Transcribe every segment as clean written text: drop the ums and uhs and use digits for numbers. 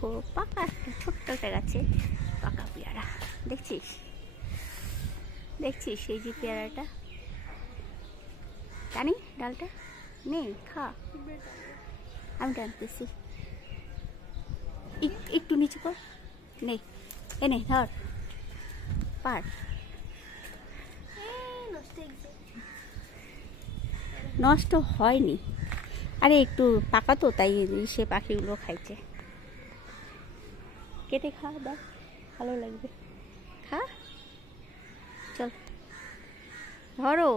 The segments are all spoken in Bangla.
দেখো পাকা একটা ছোট্ট একটা গাছে পাকা পেয়ারা দেখছিস দেখছিস এই যে পেয়ারাটা জানি ডালটা নেই খা আমি টানতেছি একটু নিচে কর নেই এনে ধর পার নষ্ট হয়নি আরে একটু পাকা তো তাই সে পাখিগুলো খাইছে কেটে খা দেখ ভালো লাগবে খা চল ধরো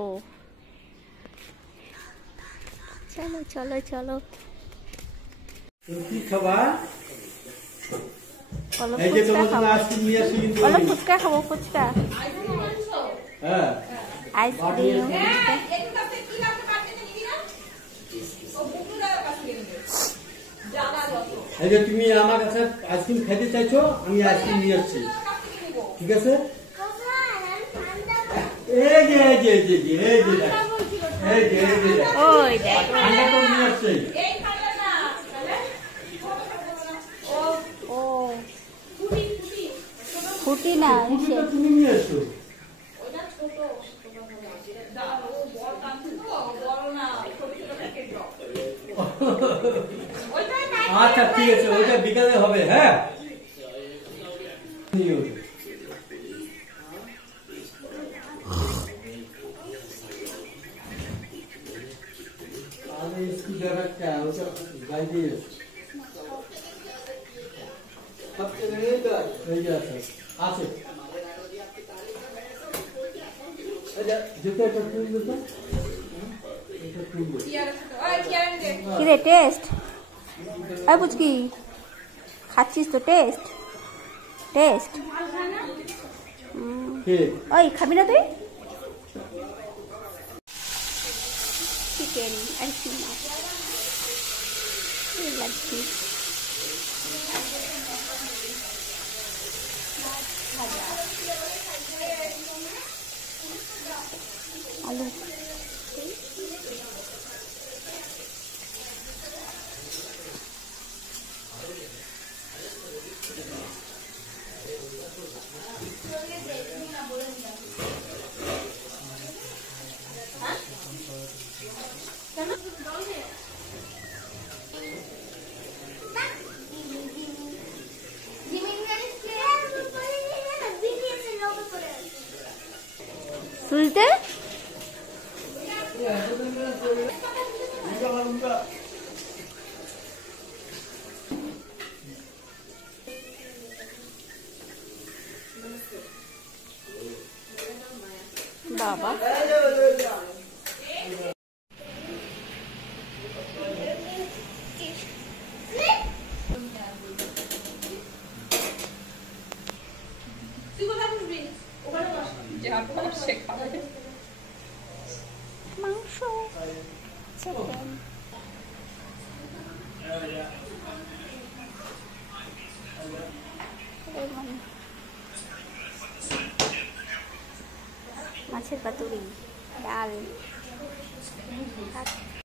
চলো চলো চলো ফুচকা খাবো ফুচকা আইসক্রিম এই যে তুমি আমার কাছে আইসক্রিম খেতে চাইছো আমি আইসক্রিম নিয়ে আসছি ঠিক আছে এই যে এই যে এই যে এই যে এই যে এই যে ওই দেখ ঠান্ডা তো নিয়ে আসছে এই খাবে না তাহলে ও ফুটি না এসে তুমি নিয়ে আসছো ওটা ছোট দাও বড় কাটছে তো বড় না ছোট ছোট প্যাকেট দাও আচ্ছা ঠিক আছে ওইটা বিকালে হবে হ্যাঁ আমি স্কুটার একটা ওটা গাড়ি দিয়ে এই যে আছে আছে যেটা একটা খুলবে তো এটা খুলবে কি রে টেস্ট আই বুঝকি খাচ্ছিস তো টেস্ট টেস্ট ওই খাবি না তুই চিকেন আর কি লাগছি আলু সুলতে বাবা মাংস চিকেন মাছের পাতুরি ডাল ভাত